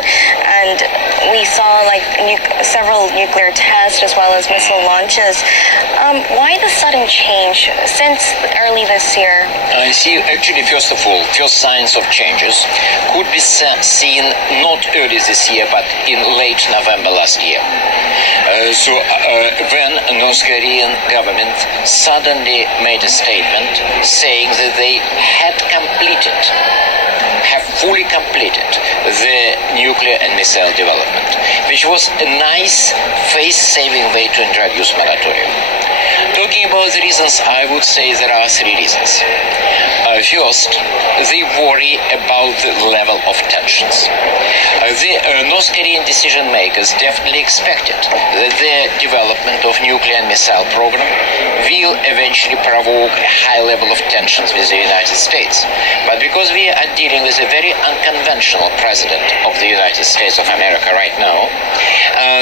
And we saw several nuclear tests as well as missile launches. Why the sudden change since early this year? I see, actually, first of all, first signs of changes could be seen not early this year, but in late November last year. When North Korean government suddenly made a statement saying that they have fully completed the nuclear and missile development, which was a nice face-saving way to introduce moratorium. Talking about the reasons, I would say there are three reasons. First, they worry about the level of tensions. The North Korean decision makers definitely expected that the development of nuclear and missile program will eventually provoke a high level of tensions with the United States. But because we are dealing with a very unconventional president of the United States of America right now,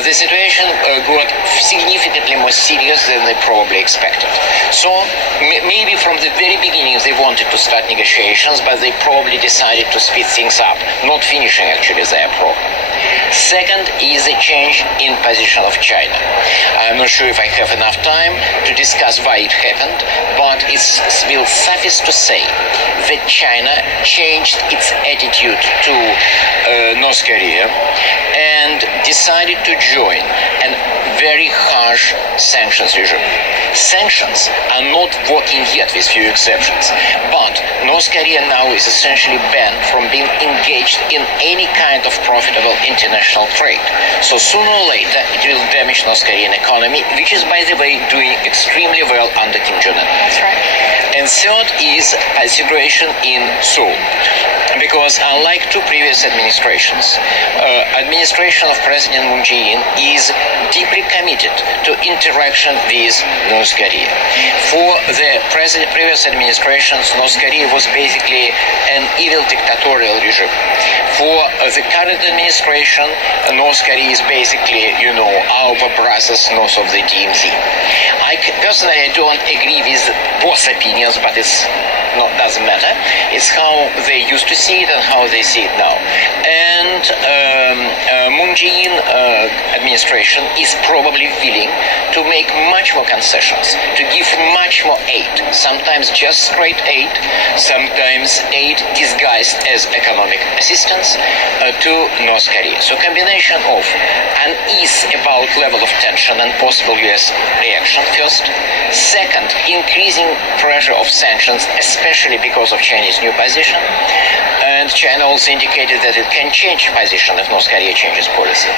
the situation got significantly more serious than they probably expected. So maybe from the very beginning they wanted to start negotiations, but they probably decided to speed things up, not finishing actually their program. Second is the change in position of China. I'm not sure if I have enough time to discuss why it happened, but it will suffice to say that China changed its attitude to North Korea and decided to join a very harsh sanctions regime. Sanctions are not working yet with few exceptions, but North Korea now is essentially banned from being engaged in any kind of profitable international trade. So sooner or later it will damage North Korean economy, which is, by the way, doing extremely well under Kim Jong-un. That's right. And third is a situation in Seoul. Because unlike two previous administrations, administration of President Moon Jae-in is deeply committed to interaction with North Korea. For the previous administrations, North Korea was basically an evil dictatorial regime. For the current administration, North Korea is basically, our brothers north of the DMZ. Personally, I don't agree with both opinions, but doesn't matter. It's how they used to see it and how they see it now. And Moon Jae-in administration is probably willing to make much more concessions, to give much more aid, sometimes just straight aid, sometimes aid disguised as economic assistance to North Korea. So combination of unease about level of tension and possible US reaction first. Second, increasing pressure of sanctions, especially because of Chinese new position. And China also indicated that it can change position if North Korea changes policy.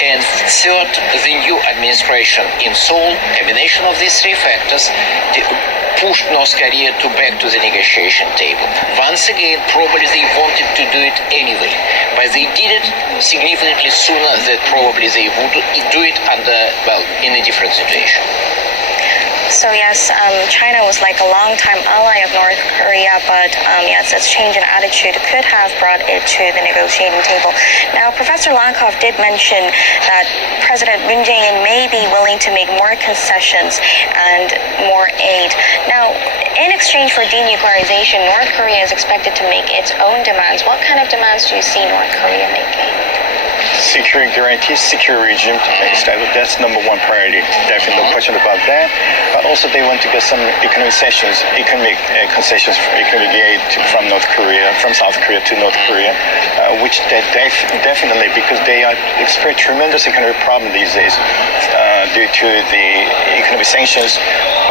And third, the new administration in Seoul, combination of these three factors, pushed North Korea back to the negotiation table. Once again, probably they wanted to do it anyway, but they did it significantly sooner than probably they would do it in a different situation. So yes, China was like a long-time ally of North Korea, but yes, its change in attitude could have brought it to the negotiating table. Now, Professor Lakoff did mention that President Moon Jae-in may be willing to make more concessions and more aid. Now, in exchange for denuclearization, North Korea is expected to make its own demands. What kind of demands do you see North Korea making? Secure guarantees, secure regime to be established. That's number one priority. Definitely no question about that. But also they want to get some economic concessions for economic aid from South Korea to North Korea, which they definitely, because they are experience tremendous economic problem these days due to the economic sanctions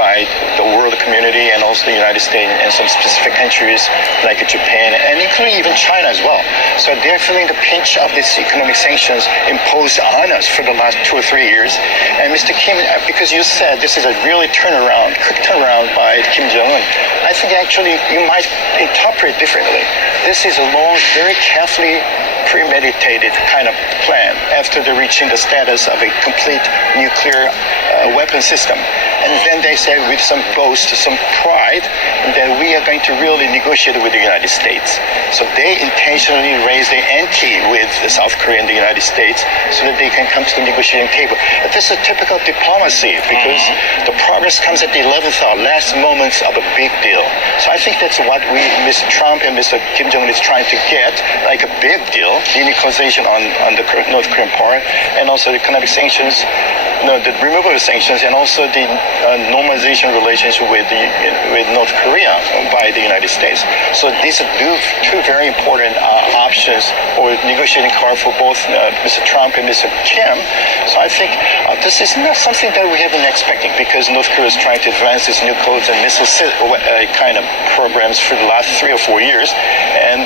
by the world community and also the United States and some specific countries like Japan and including even China as well. So they're feeling the pinch of these economic sanctions imposed on us for the last 2 or 3 years. And Mr. Kim, because you said this is a really quick turnaround by Kim Jong-un, I think actually you might interpret differently. This is a long, very carefully premeditated kind of plan after they're reaching the status of a complete nuclear weapon system. And then they say with some boast, some pride, that we are going to really negotiate with the United States. So they intentionally raise the ante with South Korea and the United States so that they can come to the negotiating table. But this is typical diplomacy because the progress comes at the 11th hour, last moments of a big deal. So I think that's what Mr. Trump and Mr. Kim Jong-un is trying to get, like a big deal, denuclearization on the North Korean part, and also the economic sanctions, the removal of sanctions, and also the normalization relationship with North Korea by the United States. So these are two very important options or negotiating card for both Mr. Trump and Mr. Kim. So I think this is not something that we have been expecting because North Korea is trying to advance its nuclear and missile kind of programs for the last 3 or 4 years.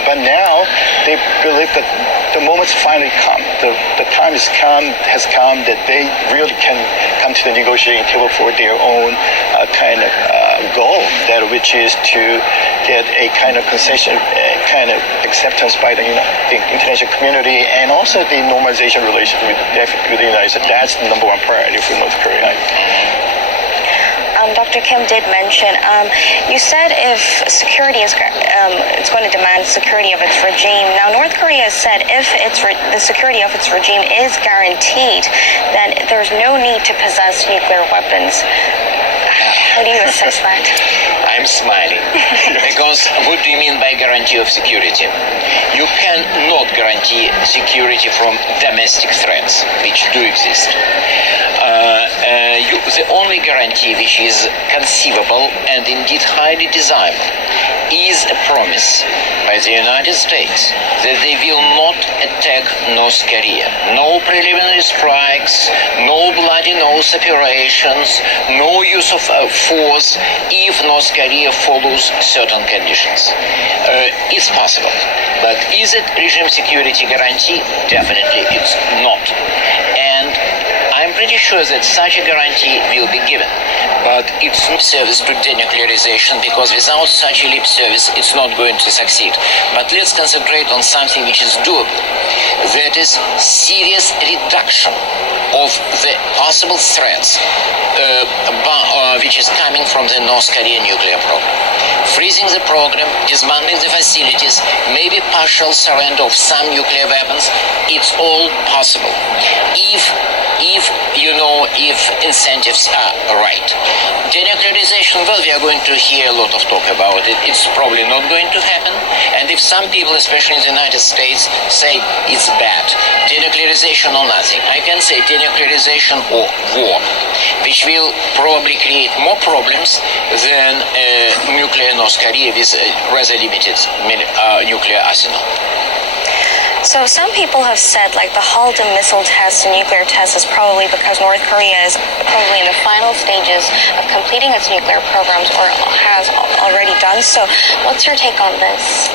But now they believe that the moment's finally come. The time has come that they really can come to the negotiating table for their own kind of goal, which is to get a kind of concession, kind of acceptance by the international community, and also the normalization relationship with the United States. That's the number one priority for North Korea. Dr. Kim did mention, you said if security is, it's going to demand security of its regime. Now, North Korea has said if the security of its regime is guaranteed, then there's no need to possess nuclear weapons. How do you assess that? I'm smiling because what do you mean by guarantee of security? You cannot guarantee security from domestic threats, which do exist. The only guarantee which is conceivable and indeed highly desirable is a promise by the United States that they will not attack North Korea. No preliminary strikes, no bloody nose operations, no use of force if North Korea follows certain conditions. It's possible. But is it regime security guarantee? Definitely it's not. And I'm pretty sure that such a guarantee will be given. But it's lip service to denuclearization because without such a lip service, it's not going to succeed. But let's concentrate on something which is doable. That is serious reduction of the possible threats which is coming from the North Korean nuclear program. Freezing the program, dismantling the facilities, maybe partial surrender of some nuclear weapons, it's all possible. If incentives are right. Denuclearization, well, we are going to hear a lot of talk about it. It's probably not going to happen. And if some people, especially in the United States, say it's bad, denuclearization or nothing, I can say denuclearization or war, which will probably create more problems than nuclear North Korea with a rather limited nuclear arsenal. So some people have said like the Holland missile test and nuclear test is probably because North Korea is probably in the final stages of completing its nuclear programs or has already done so. What's your take on this?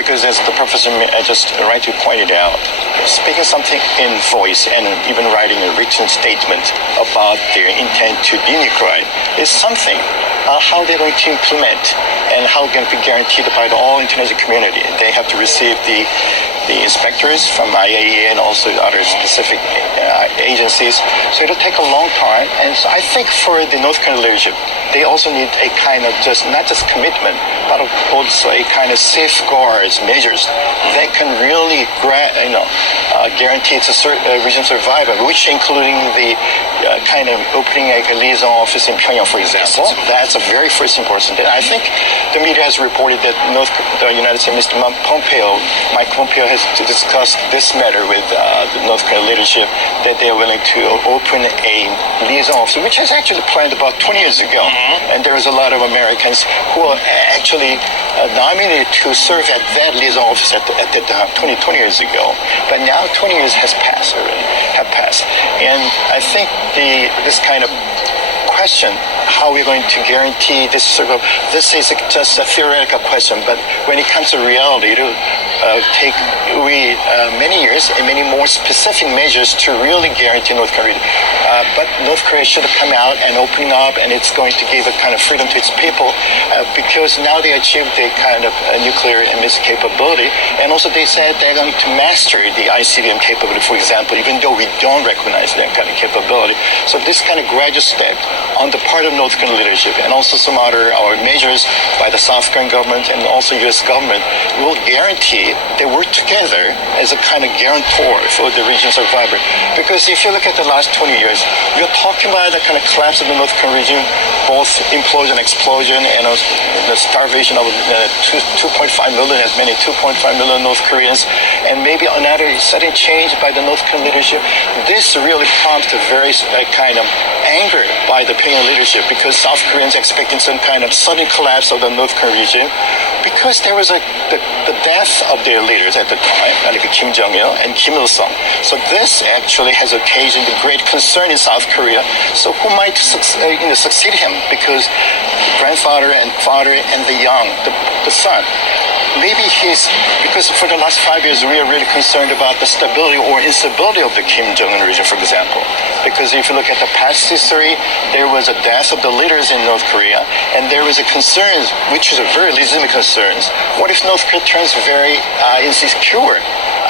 Because as the professor just rightly pointed out, speaking something in voice and even writing a written statement about their intent to denuclearize is something. How they're going to implement and how it can be guaranteed by the all international community. They have to receive the inspectors from IAEA and also other specific agencies. So it'll take a long time. And so I think for the North Korean leadership, they also need a kind of not just commitment, but also a kind of safeguards measures that can really guarantee its region survival, which including the kind of opening a liaison office in Pyongyang, for example. That's a very first important thing. I think the media has reported that the United States, Mr. Mike Pompeo has discussed this matter with the North Korean leadership, that they are willing to open a liaison office, which was actually planned about 20 years ago. And there was a lot of Americans who are actually nominated to serve at that liaison office at that time, 20 years ago. But now 20 years have passed. And I think this kind of question, how we're going to guarantee this is just a theoretical question, but when it comes to reality, take many years and many more specific measures to really guarantee North Korea. But North Korea should come out and opening up, and it's going to give a kind of freedom to its people because now they achieved the kind of nuclear and missile capability, and also they said they're going to master the ICBM capability, for example, even though we don't recognize that kind of capability. So this kind of gradual step on the part of North Korean leadership and also some other measures by the South Korean government and also U.S. government will guarantee they work together as a kind of guarantor for the region's survival. Because if you look at the last 20 years, we are talking about the kind of collapse of the North Korean region, both implosion, explosion, and the starvation of 2.5 million, as many 2.5 million North Koreans, and maybe another sudden change by the North Korean leadership. This really prompts a very kind of anger by the Pyongyang leadership because South Koreans expecting some kind of sudden collapse of the North Korean region because there was the death of their leaders at the time, like Kim Jong-il and Kim Il-sung. So this actually has occasioned a great concern in South Korea. So who might succeed him? Because grandfather and father and the young, the son. Maybe because for the last 5 years we are really concerned about the stability or instability of the Kim Jong-un region, for example. Because if you look at the past history, there was a death of the leaders in North Korea, and there was a concern, which is a very legitimate concerns. What if North Korea turns very insecure?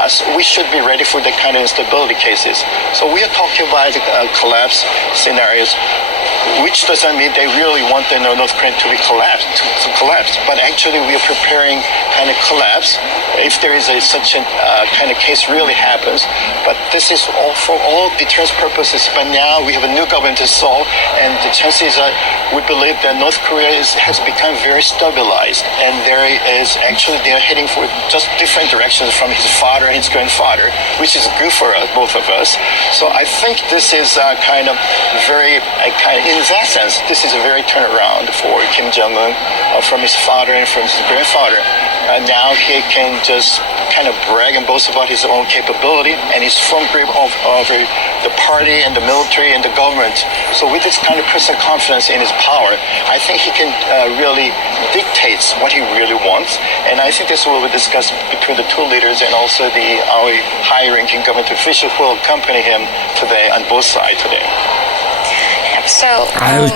So we should be ready for that kind of instability cases. So we are talking about collapse scenarios, which doesn't mean they really want the North Korea to be collapse. But actually we are preparing kind of collapse if there is such a kind of case really happens. But this is all for all deterrence purposes. But now we have a new government in Seoul, and the chances are we believe that North Korea has become very stabilized, and they're heading for just different directions from his father and his grandfather, which is good for us, both of us. So I think this is in that sense, this is a very turnaround for Kim Jong-un from his father and from his grandfather. Now he can just kind of brag and boast about his own capability and his firm grip of the party and the military and the government. So with this kind of personal confidence in his power, I think he can really dictate what he really wants. And I think this will be discussed between the two leaders and also our high-ranking government official who will accompany him today on both sides today. So, 아유,